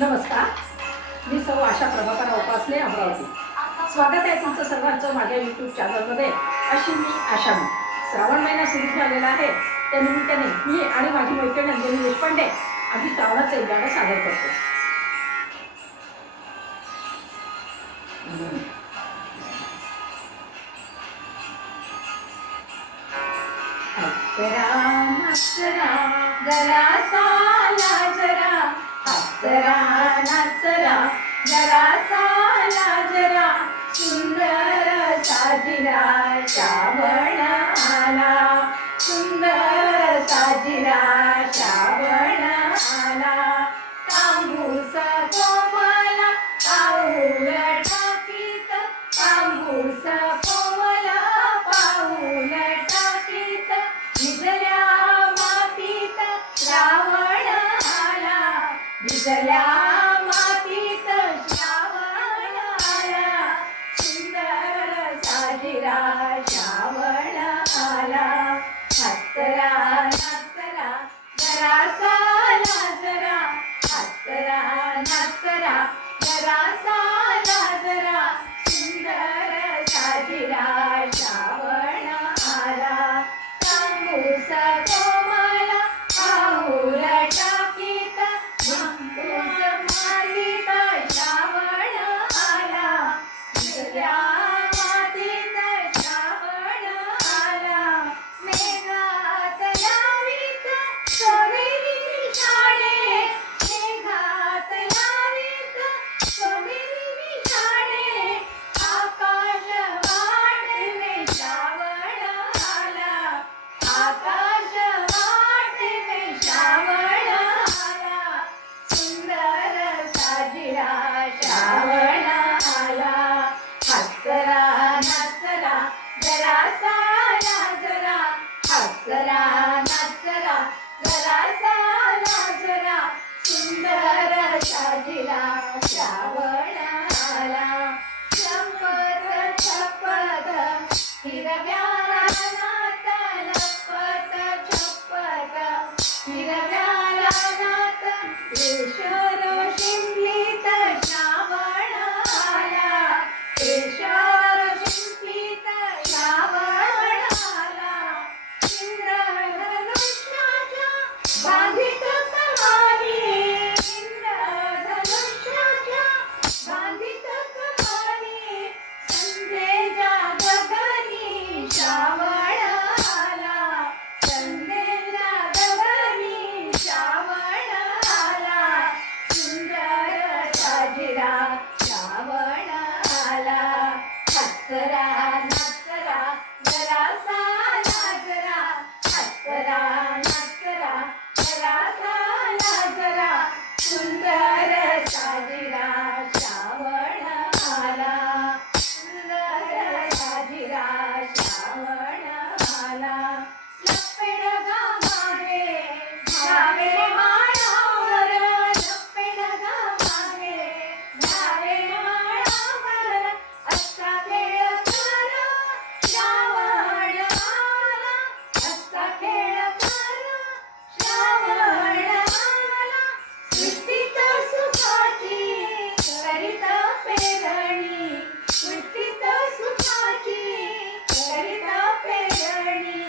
नमस्कार, मी सौ आशा प्रभाकर उपासने अमरावती. स्वागत आहे तुमचं सर्वांचं माझ्या यूट्यूब चॅनलमध्ये. अशी मी आशा. श्रावण महिना सुरू झालेला आहे. त्या निमित्ताने मी आणि माझी मैत्रीण अंजली देशपांडे आम्ही श्रावणाचं एक गाणं सादर करतो. हसरा जरा साला जरा, हसरा नाचरा जरा साला जरा, सुंदर साजिरा श्रावण आला, सुंदर साजिरा श्रावण आला. तांबूस कोमला पाऊल टाकीत, तांबूस कोमला पाऊल टाकीत, भिजल्या मातीत श्रावण आला, भिजल्या मातीत श्रावण आला, सुंदर साजिरा श्रावण आला. हसरा नाचरा जरा साला जरा, हसरा नाचरा जरा साला जरा, सुंदर साजिरा श्रावण आला. तांबूस कोमला पाऊल टाकीत, तांबूस मातीत श्रावण आला, भिजल्या मातीत श्रावण आला. मेघात लावीत सोनेरी शाणे, मेघात लावीत सोनेरी शाणे, आकाश वाटवे श्रावण आला, आकाश वाटवे श्रावण आला, सुंदर साजिरा श्रावण आला. हसरा नाचरा जरा साला जरा, हसरा नाचरा जरा साला जरा, सुंदर साजिरा श्रावण आला. चंपत छपत हिरव्या रानात लपत, छपत हिरव्या रानात केशर शिंपलीत श्रावण आला, केशर शिंपलीत श्रावण आला. इंद्रधनुष्याच्या बांधित कमानी, इंद्रधनुष्याच्या बांधित कमानी, संध्येच्या गगनी श्रावण आला, संध्येच्या गगनी श्रावण आला, सुंदर साजिरा श्रावण आला. हसरा नाचरा जरा साला जरा, हसरा नाचरा जरा साला जरा, सुंदर साजिरा श्रावण आला, सुंदर साजिरा श्रावण आला. लपेड गा मागे धावे माळावर, लपेड गा मागे धावे माळावर, असा खेळ कर श्रावण आला, असा खेळ कर श्रावण आला. सृष्टीत सुखाची करीत पेरणी, सृष्टीत सुखाची करीत पेरणी,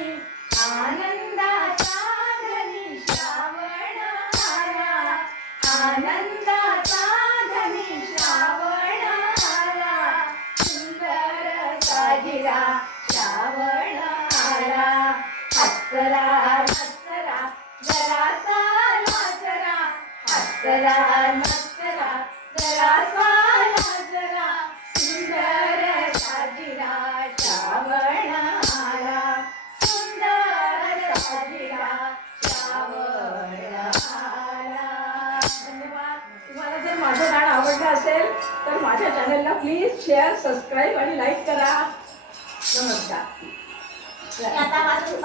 आनंदाचा धनी श्रावण आला, आनंदाचा धनी श्रावण आला, सुंदर साजिरा श्रावण आला. हसरा नाचरा जरा साला जरा, हसरा नाचरा जरा साला जरा, सुंदर साजिरा श्रावण आला, सुंदर साजिरा श्रावण आला. धन्यवाद. तुम्हाला जर माझं गाणं आवडलं असेल तर माझ्या चॅनलला प्लीज शेअर, सबस्क्राईब आणि लाईक करा. नमस्कार. आता वाजून